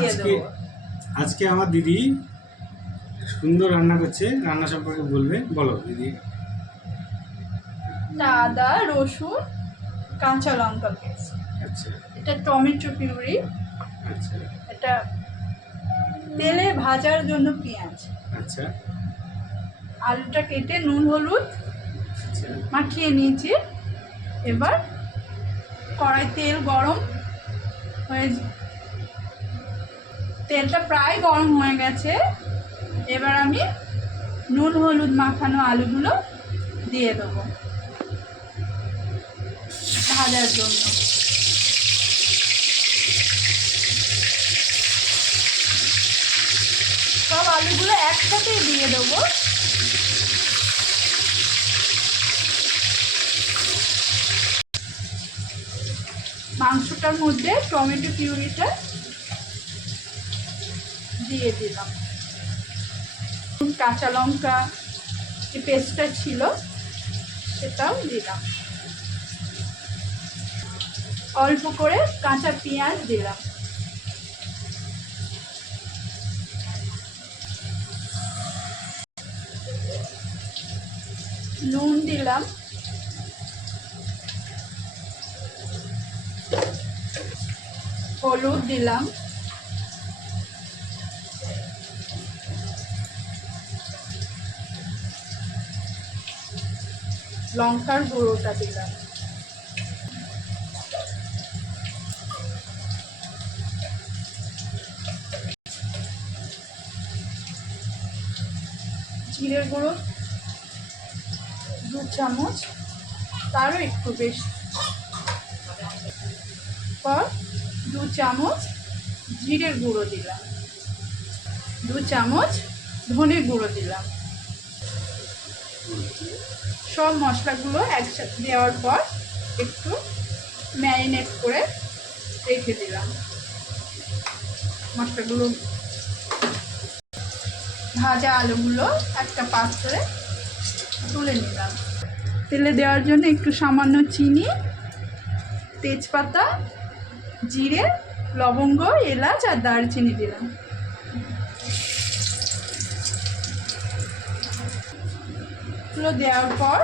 দিয়ে আজকে দেবো। আজকে আমার দিদি সুন্দর রান্না করছে, রান্না সম্পর্কে বলবে। বলো দিদি। আদা, রসুন, কাঁচা লঙ্কা পেস্ট, আচ্ছা এটা টমেটো পিউরি, আচ্ছা এটা তেলে ভাজার জন্য পেঁয়াজ, আচ্ছা আলুটা কেটে নুন হলুদ আচ্ছা মাখিয়ে নিয়েছি। এবার কড়াই তেল গরম হয়ে, তেলটা প্রায় গরম হয়ে গেছে। এবার আমি নুন হলুদ মাখানো আলুগুলো দিয়ে দেবো ভাজার জন্য। সব আলুগুলো একসাথে দিয়ে দেবো। মাংসটার মধ্যে টমেটো পিউরিটা দিয়ে দিলাম, কাঁচা লঙ্কা যে পেস্টটা ছিল সেটাও দিলাম, অল্প করে কাঁচা পেঁয়াজ দিলাম, নুন দিলাম, হলুদ দিলাম, লঙ্কার গুঁড়োটা দিলাম, জিরের গুঁড়ো 2 চামচ, তারও একটু বেশি, পর 2 চামচ জিরের গুঁড়ো দিলাম, 2 চামচ ধনে গুঁড়ো দিলাম। সব মশলাগুলো একসাথে দেওয়ার পর একটু ম্যারিনেট করে রেখে দিলাম। মশলাগুলো ভাজা আলুগুলো একটা পাত্রে তুলে নিলাম। তেলে দেওয়ার জন্য একটু সামান্য চিনি, তেজপাতা, জিরে, লবঙ্গ, এলাচ আর দারচিনি দিলাম। এগুলো দেওয়ার পর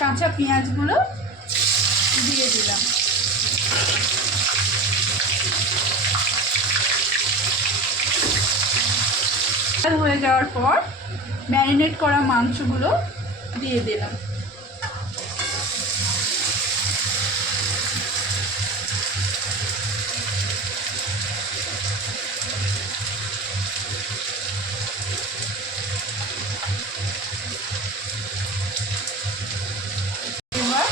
কাঁচা পেঁয়াজগুলো দিয়ে দিলাম। হয়ে যাওয়ার পর ম্যারিনেট করা মাংসগুলো দিয়ে দিলাম। এবার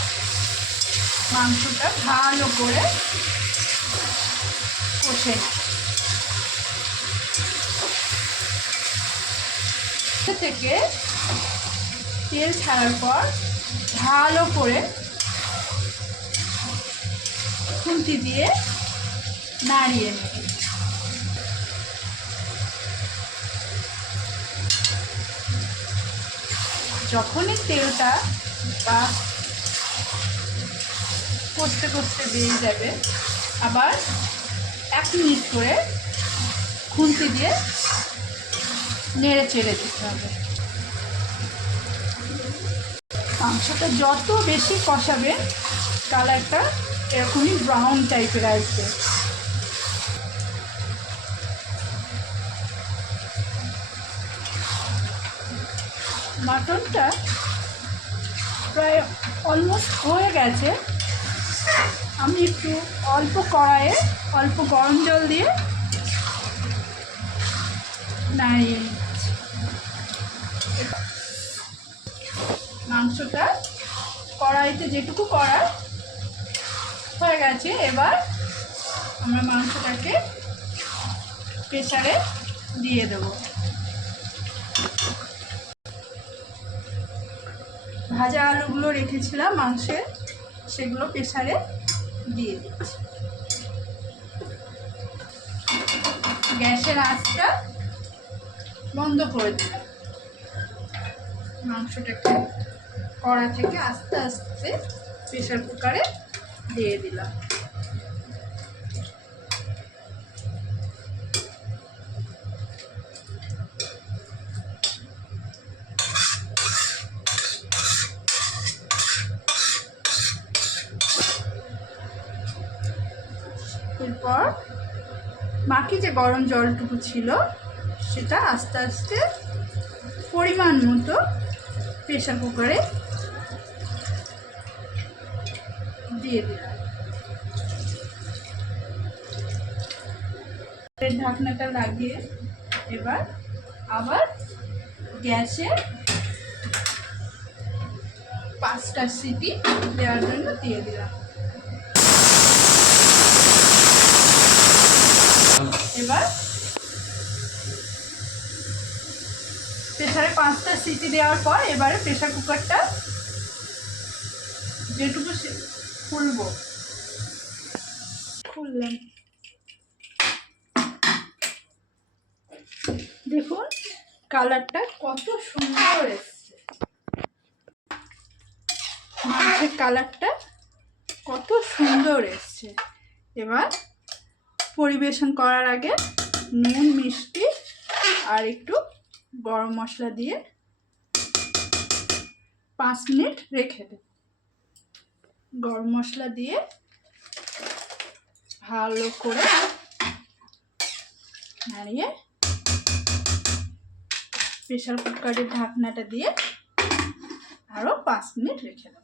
মাংসটা ভালো করে কষে থেকে তেল ছাড়ার পর ভালো করে খুন্তি দিয়ে নাড়িয়ে নেব। যখনই তেলটা বা কষতে কষতে বেরিয়ে যাবে, আবার 1 মিনিট করে খুন্তি দিয়ে নেড়ে চেড়ে দিতে হবে। মাংসটা যত বেশি কষাবে কালারটা এরকমই ব্রাউন টাইপের আসবে। মাটনটা প্রায় অলমোস্ট হয়ে গেছে। আমি একটু অল্প কড়াইয়ে অল্প গরম জল দিয়ে নাড়িয়ে নিচ্ছি। মাংসটা কড়াইতে যেটুকু করার হয়ে গেছে। এবার আমরা মাংসটাকে প্রেসারে দিয়ে দেবো। ভাজা আলুগুলো রেখেছিলাম মাংসে, সেগুলো প্রেসারে দিয়ে দিচ্ছি। গ্যাসের আঁচটা বন্ধ করে দিলাম। মাংসটাকে কড়া থেকে আস্তে আস্তে প্রেসার কুকারে দিয়ে দিলাম। তারপর বাকি যে গরম জলটুকু ছিল সেটা আস্তে আস্তে পরিমাণ মতো প্রেসার কুকারে দিয়ে দিলাম। ঢাকনাটা লাগিয়ে এবার আবার গ্যাসে 5টা সিটি দেওয়ার জন্য দিয়ে দিলাম। এবার প্রেসারে 5টা সিটি দেওয়ার পর এবারে প্রেসার কুকারটা যেটুকু খুলবো খুললাম। দেখুন কালারটা কত সুন্দর এসছে, মাছের কালারটা কত সুন্দর এসছে। এবার পরিবেশন করার আগে নুন, মিষ্টি আর একটু গরম মশলা দিয়ে 5 মিনিট রেখে দেব। গরম মশলা দিয়ে ভালো করে নাড়িয়ে প্রেসার কুকারের ঢাকনাটা দিয়ে আরও 5 মিনিট রেখে দেব।